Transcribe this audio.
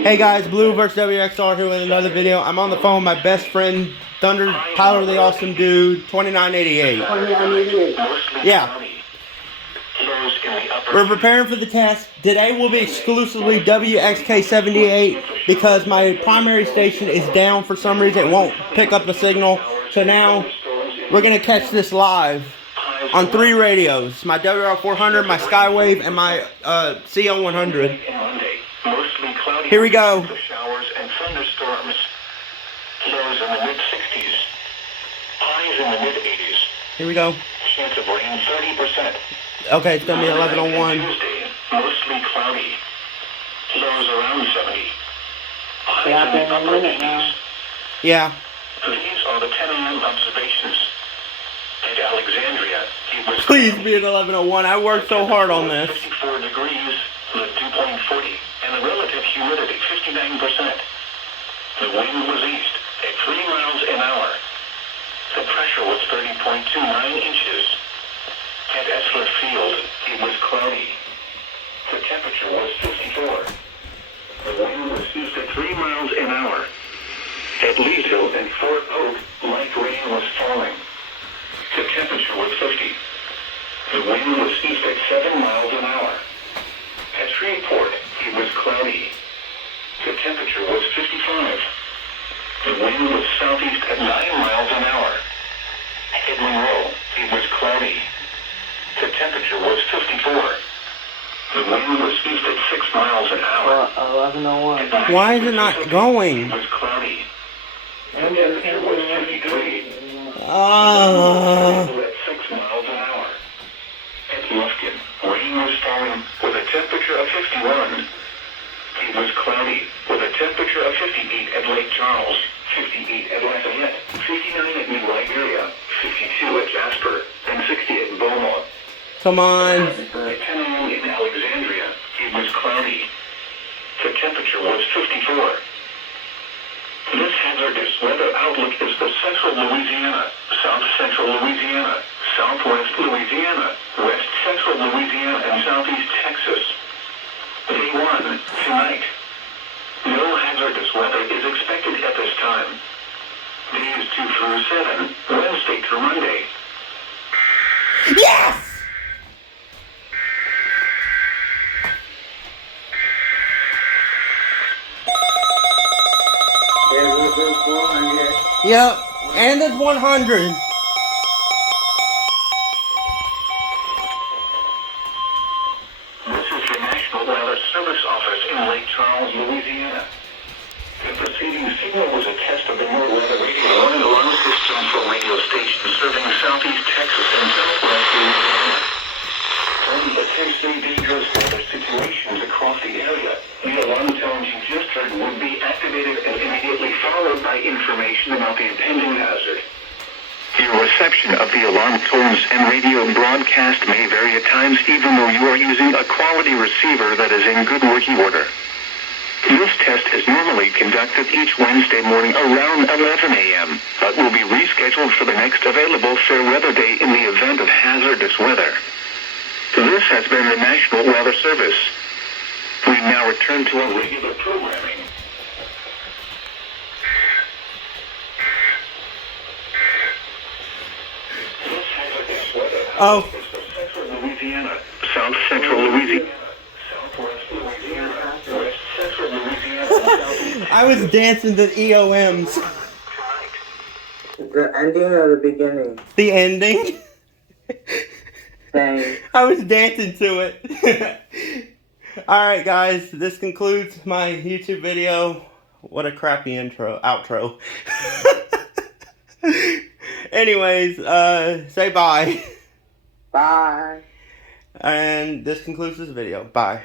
Hey guys, Blue vs. WXR here with another video. I'm on the phone with my best friend, Thunder, Tyler the Awesome Dude, 2988. 2988. Yeah. We're preparing for the test. Today will be exclusively WXK78 because my primary station is down for some reason. It won't pick up a signal. So now we're going to catch this live on 3 radios. My WR400, my Skywave, and my CO100. Here we go. Showers and thunderstorms. Lows in the mid-60s. Highs in the mid-80s. Here we go. Chance of rain 30%. Okay, it's going to be 11:01. Tuesday, mostly cloudy. Lows around 70. Highs Yeah, in the been a upper minute now. 80s. Yeah. These are the 10 a.m. observations. At Alexandria, it was Please be at 11:01. I worked so hard on this. 54 degrees, the dew point 40, and the relative humidity 59%. The wind was east at 3 miles an hour. The pressure was 30.29 inches. At Esler Field, it was cloudy. The temperature was 54. The wind was east at 3 miles an hour. At Leesville and Fort Oak, light rain was falling. The temperature was 50. The wind was east at 7 miles an hour. At Shreveport, it was cloudy. The temperature was 55. The wind was southeast at 9 miles an hour. At Monroe, it was cloudy. The temperature was 54. The wind was east at 6 miles an hour. 11:01. Why is it not going? It was cloudy. The temperature was 53. Oh. At 6 miles an hour. At Lufkin, rain was falling with a temperature of 51. It was cloudy with a temperature of 58 at Lake Charles, 58 at Lafayette, 59 at New Liberia, 52 at Jasper, and 60 at Beaumont. Come on. At 10 a.m. in Alexandria, it was cloudy. The temperature was 54. This hazardous weather outlook is for central Louisiana, south central Louisiana, southwest Louisiana, west central Louisiana, and southeast Texas. Day 1, tonight. No hazardous weather is expected at this time. Days 2 through 7, Wednesday through Monday. Yes! Yep, and it's 100. This is the National Weather Service Office in Lake Charles, Louisiana. The preceding signal was a test of the new weather radio on the long distance from radio stations serving southeast Texas and southwest Louisiana. Only potentially dangerous weather situations across the area. The alarm tones you just heard would be activated and immediately followed by information about the impending hazard. Your reception of the alarm tones and radio broadcast may vary at times even though you are using a quality receiver that is in good working order. This test is normally conducted each Wednesday morning around 11 a.m., but will be rescheduled for the next available fair weather day in the event of hazardous weather. This has been the National Weather Service. We now return to our regular programming. This hazardous weather Oh. is for central Louisiana, south central Louisiana, southwest Louisiana, west central Louisiana, and southeast. I was dancing to EOMs. Tonight. The ending or the beginning? The ending. Dang. I was dancing to it. Alright guys, this concludes my YouTube video. What a crappy outro. Anyways, say bye. Bye. And this concludes this video. Bye.